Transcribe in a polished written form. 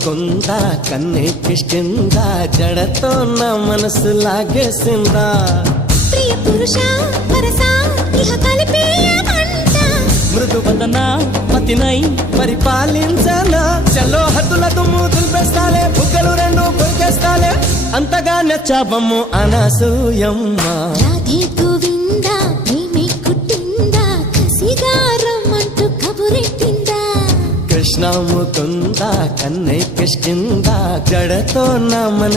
ముకుంద కన్నెక్కిష్టిందా జడతో నా మనసు లాగేసిందా ప్రియ పురుష వరస ఇహ కలిపేయమంట మృదు వదన పతినై పరిపాలించనా చలో హద్దుల దుమ్ము దులిపేస్తాలే బుగ్గలు రెండు కొరికేస్తాలే అంతగా నచ్చాబమ్ము అనసూయమ్మ రాధే గోవింద ప్రేమే కుట్టిందా కసిగా రమ్మంటూ కబురెట్టిందా కృష్ణ ముకుంద కన్నెక్కిష్టిందా జడతో నా